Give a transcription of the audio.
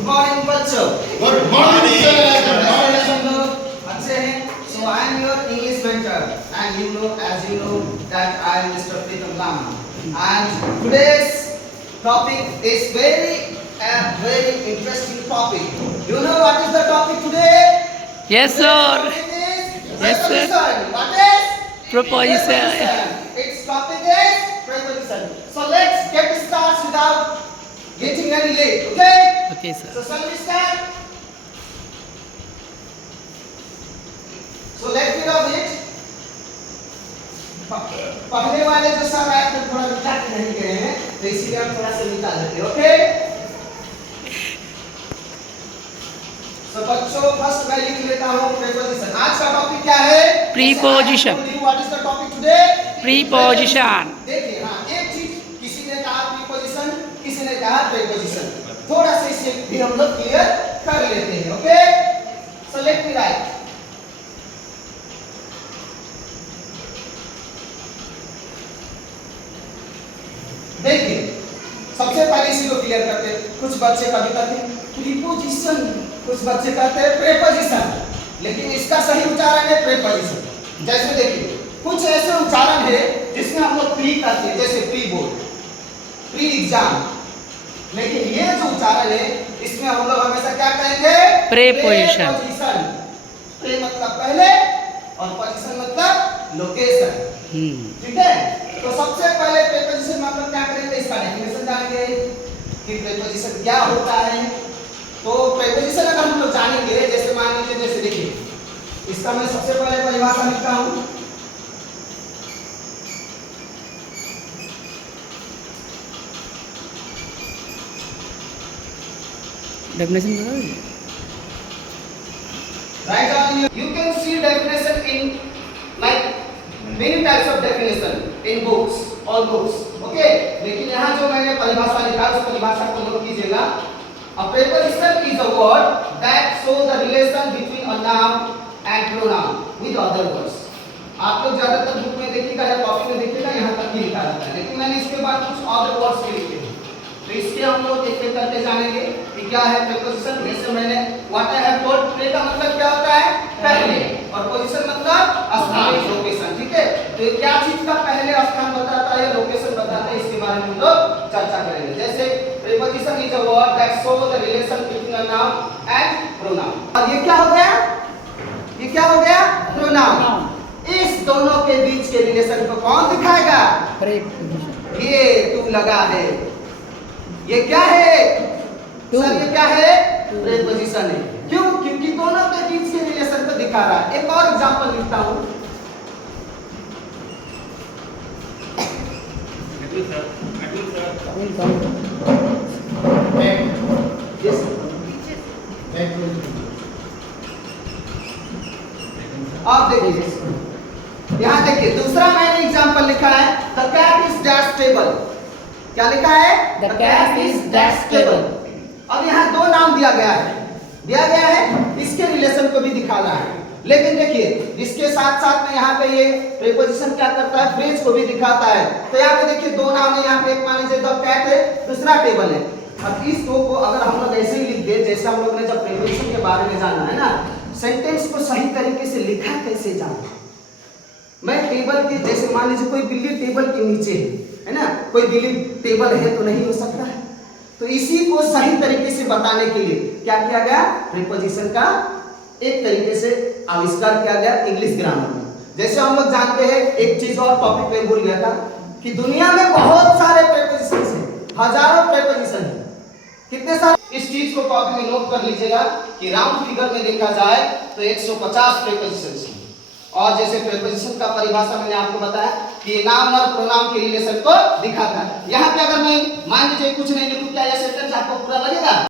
Good morning बच्चों। Good morning अच्छे हैं? So I am your English mentor and as you know that I am Mr. Pritam Lama and today's topic is very interesting topic. You know what is the topic today? Yes, sir. Yes, sir. What is? Proposition. Its topic is preposition. So let's get started without getting any late. Okay? Okay, sir. So shall we start? So let's get on it. पहले वाले जो सब आए थे थोड़ा मिटा के नहीं गए हैं तो इसीलिए हम थोड़ा सा मिटा देते हैं. ओके? So बच्चों फर्स्ट मैं लिख लेता हूँ preposition. आज का टॉपिक क्या है? Preposition. What is the topic today? Preposition. देखिए हाँ एक चीज किसी ने कहा preposition, किसी ने कहा preposition. थोड़ा सा इसे भी हम लोग क्लियर कर लेते हैं. Okay? So let me write. देखिए सबसे पहले इसी को क्लियर करते हैं. कुछ बच्चे कभी कहते हैं प्रीपोजिशन, कुछ बच्चे कहते हैं प्रेपोजिशन, लेकिन इसका सही उच्चारण है प्रेपोजिशन. जैसे देखिए कुछ ऐसे उच्चारण है जिसमें हम लोग प्री करते हैं, जैसे प्री बोर्ड, प्री एग्जाम, लेकिन ये जो उच्चारण है इसमें हम लोग हमेशा क्या कहेंगे? प्रेपोजिशन. प्रे मतलब पहले और पोजीशन मतलब लोकेशन. ठीक है? तो सबसे पहले प्रेपोजिशन मतलब क्या करेंगे? इसका डेफिनेशन जानेंगे कि प्रेपोजिशन क्या होता है. तो प्रेपोजिशन अगर हम लोग जानेंगे, जैसे मान लीजिए जैसे देखिए इसका मैं सबसे पहले परिभाषा लिखता हूं. Definition. Write down. You can see definition in like many types of definition in books, all books. Okay? लेकिन यहाँ जो मैंने परिभाषा लिखा उस परिभाषा को नोट कीजिएगा. A preposition is a word that shows the relation between a noun and pronoun with other words. आप लोग ज्यादातर बुक में देखिएगा या कॉपी में देखिएगा यहाँ तक ही लिखा रहता है, लेकिन मैंने इसके बाद कुछ other words भी लिखे हैं. तो इसके हम लोग एक एक करके जानेंगे कि क्या है preposition. जैसे मैंने what I have told, pre का मतलब क्या होता है? पहले, और position मतलब स्थान, लोकेशन. ठीक है? तो ये क्या चीज का पहले स्थान बताता है, लोकेशन बताता है, इसके बारे में हम लोग चर्चा करेंगे. जैसे preposition is a word that shows the relation between a noun and pronoun. और ये क्या हो गया? ये क्या हो गया? pronoun. इस दोनों के बीच के रिलेशन को कौन दिखाएगा? Preposition. ये तू लगा है. ये क्या है? सर ये क्या है? प्रेपोजिशन है. क्यों? क्योंकि दोनों के बीच के रिलेशन को दिखा रहा है. एक और एग्जांपल लिखता हूं. आप देखिए यहाँ देखिए दूसरा मैंने एग्जांपल लिखा है the cat is dash table. क्या लिखा है? The cat is dash table. अब यहाँ दो नाम दिया गया है, इसके रिलेशन को भी दिखा रहा है. लेकिन देखिए इसके साथ साथ में यहाँ पे ये प्रीपोजिशन क्या करता है? फ्रेज को भी दिखाता है. तो यहाँ पे देखिए दो नाम है. यहाँ पे एक मान लीजिए द कैट है, दूसरा टेबल है. अब इस दो को अगर हम लोग ऐसे ही लिख दे, जैसे हम लोग ने जब प्रीपोजिशन के बारे में जाना है ना, सेंटेंस को सही तरीके से लिखा कैसे जाना. मैं टेबल के जैसे मान लीजिए कोई बिल्ली टेबल के नीचे है ना, कोई बिल्ली टेबल है तो नहीं हो सकता है. तो इसी को सही तरीके से बताने के लिए क्या किया गया? प्रीपोजिशन का एक तरीके से आविष्कार किया गया इंग्लिश ग्रामर में. जैसे हम लोग जानते हैं एक चीज और टॉपिक में भूल गया था कि दुनिया में बहुत सारे प्रीपोजिशन हैं, हजारों प्रीपोजिशन हैं. कितने सारे? इस चीज को कॉपी में नोट कर लीजिएगा कि राउंड फिगर में देखा जाए तो 150 प्रीपोजिशन हैं. और जैसे प्रीपोजिशन का परिभाषा मैंने आपको बताया कि नाउन और प्रोनाउन के रिलेशन को दिखाता है. यहाँ पे अगर मैं मान लीजिए कुछ नहीं लिखूं, क्या यह सेंटेंस आपको पूरा लगेगा?